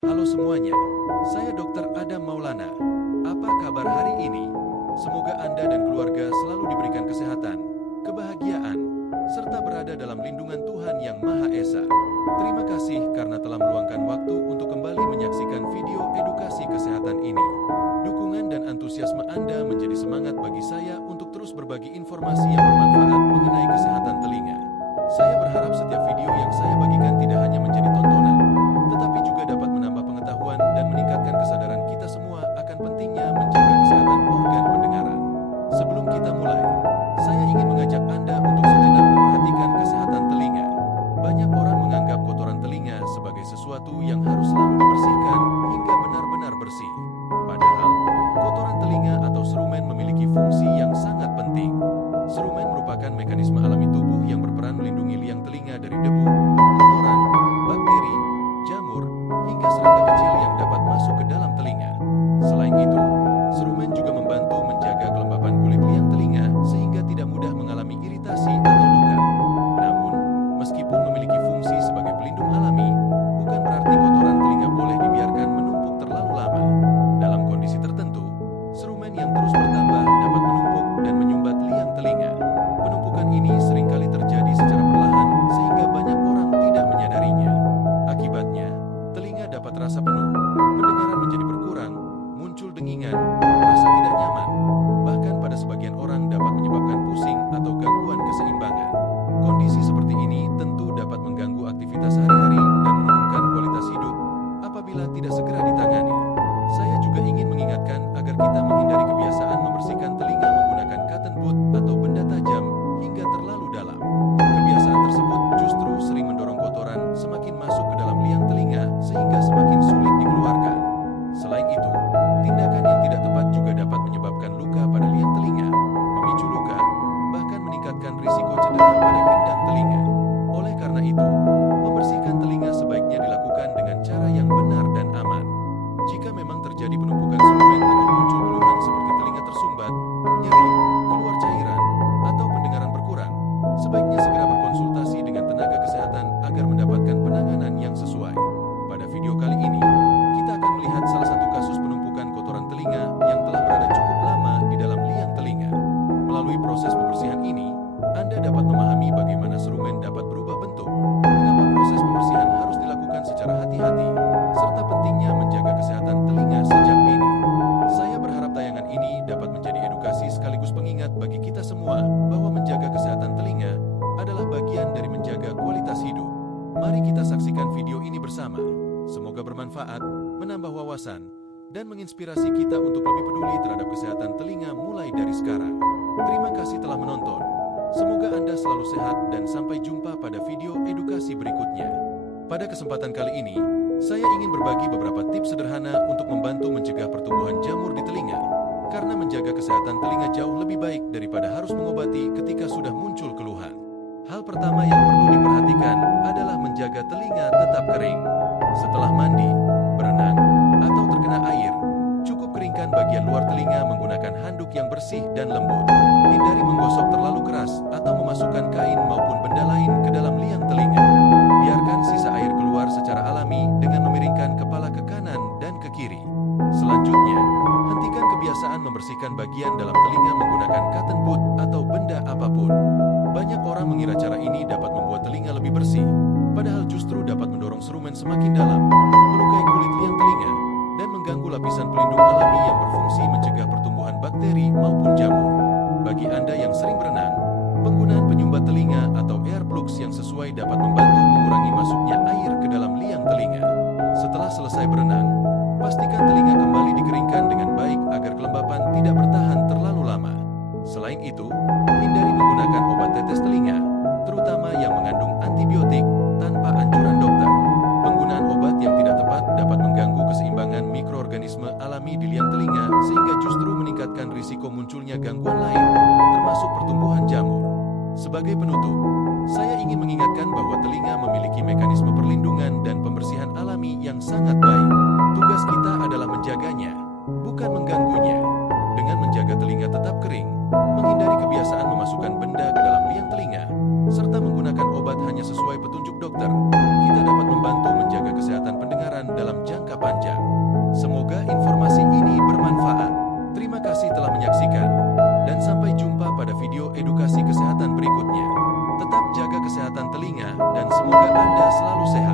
Halo semuanya, saya Dr. Adam Maulana. Apa kabar hari ini? Semoga Anda dan keluarga selalu diberikan kesehatan, kebahagiaan, serta berada dalam lindungan Tuhan Yang Maha Esa. Terima kasih karena telah meluangkan waktu untuk kembali menyaksikan video edukasi kesehatan ini. Dukungan dan antusiasme Anda menjadi semangat bagi saya untuk terus berbagi informasi yang bermanfaat mengenai kesehatan telinga. Saya berharap setiap video yang saya bagikan tidak hanya menjadi tontonan, tetapi juga dapat menambah pengetahuan dan meningkatkan kesadaran kita semua akan pentingnya menjaga kesehatan organ pendengaran. Sebelum kita mulai, saya ingin mengajak Anda untuk sejenak memperhatikan kesehatan telinga. Banyak orang menganggap kotoran telinga sebagai sesuatu yang harus selalu dibersihkan hingga benar-benar bersih. Padahal, kotoran telinga atau serumen memiliki fungsi yang sangat penting. Serumen merupakan mekanisme alami tubuh yang berperan melindungi liang telinga dari debu, kotoran, bakteri, jamur, hingga serangga kecil yang dapat masuk ke dalam telinga. Selain itu, serumen juga membantu menjaga kelembapan kulit liang telinga sehingga tidak mudah mengalami iritasi atau luka. Namun, meskipun memiliki fungsi sebagai pelindung alami, bukan berarti kotoran telinga boleh dibiarkan menumpuk terlalu lama. Dalam kondisi tertentu, serumen yang terus bertambah dapat menumpuk dan menyumbat liang telinga. Penumpukan ini seringkali terjadi secara perlahan sehingga banyak orang tidak menyadarinya. Akibatnya, telinga dapat terasa penuh, pendengaran menjadi berkurang, muncul dengingan, rasa tidak nyaman, bahkan pada sebagian orang dapat menyebabkan pusing atau gangguan keseimbangan. Kondisi seperti ini tentu dapat mengganggu aktivitas sehari-hari dan menurunkan kualitas hidup apabila tidak segera ditangani. Saya juga ingin mengingatkan agar kita menghindari kebiasaan membersihkan telinga menggunakan cotton bud atau benda tajam hingga terlalu dalam. Kebiasaan tersebut justru sering mendorong kotoran semakin masuk ke dalam liang telinga sehingga semakin sulit dikeluarkan. Selain itu, tindakan yang tidak tepat juga dapat menyebabkan luka pada liang telinga, memicu luka, bahkan meningkatkan risiko cedera pada gendang telinga. Oleh karena itu, membersihkan telinga sebaiknya dilakukan dengan cara yang benar dan aman. Jika memang terjadi penumpukan serumen atau muncul keluhan seperti telinga tersumbat, nyeri, keluar cairan, atau pendengaran berkurang, sebaiknya segera berkonsultasi dengan tenaga kesehatan agar mendapatkan penanganan yang sesuai. Pada video kali ini, kita akan melihat salah satu kasus penumpukan kotoran telinga yang telah berada cukup lama di dalam liang telinga. Melalui proses pembersihan ini, Anda dapat memahami bagaimana serumen dapat berubah bentuk, mengapa proses pembersihan harus dilakukan secara hati-hati, serta pentingnya menjaga kesehatan telinga sejak dini. Saya berharap tayangan ini dapat menjadi edukasi sekaligus pengingat bagi kita semua bahwa menjaga kesehatan telinga adalah bagian dari menjaga kualitas hidup. Mari kita saksikan video ini bersama. Semoga bermanfaat, menambah wawasan, dan menginspirasi kita untuk lebih peduli terhadap kesehatan telinga mulai dari sekarang. Terima kasih telah menonton. Semoga Anda selalu sehat dan sampai jumpa pada video edukasi berikutnya. Pada kesempatan kali ini, saya ingin berbagi beberapa tips sederhana untuk membantu mencegah pertumbuhan jamur di telinga. Karena menjaga kesehatan telinga jauh lebih baik daripada harus mengobati ketika sudah muncul keluhan. Hal pertama yang perlu diperhatikan adalah menjaga telinga tetap kering. Setelah mandi, berenang, atau terkena air, cukup keringkan bagian luar telinga menggunakan handuk yang bersih dan lembut. Hindari menggosok terlalu keras atau memasukkan kain maupun benda lain ke dalam liang telinga. Biarkan sisa air keluar secara alami dengan memiringkan kepala ke kanan dan ke kiri. Selanjutnya, hentikan kebiasaan membersihkan bagian dalam telinga menggunakan cotton bud atau benda apapun. Banyak orang mengira cara ini dapat membuat telinga lebih bersih, padahal justru dapat mendorong serumen semakin dalam, melukai kulit liang telinga, dan mengganggu lapisan pelindung alami yang berfungsi mencegah pertumbuhan bakteri maupun jamur. Bagi Anda yang sering berenang, penggunaan penyumbat telinga atau air plugs yang sesuai dapat membantu mengurangi masuknya air ke dalam liang telinga. Setelah selesai berenang, pastikan telinga kembali dikeringkan dengan baik agar kelembapan tidak bertahan terlalu lama. Selain itu, hindari menggunakan obat tetes telinga, terutama yang mengandung antibiotik, tanpa anjuran dokter. Penggunaan obat yang tidak tepat dapat mengganggu keseimbangan mikroorganisme alami di liang telinga sehingga justru meningkatkan risiko munculnya gangguan lain, termasuk pertumbuhan jamur. Sebagai penutup, saya ingin mengingatkan bahwa telinga memiliki mekanisme perlindungan dan pembersihan alami yang sangat baik. Tugas kita adalah video edukasi kesehatan berikutnya. Tetap jaga kesehatan telinga dan semoga Anda selalu sehat.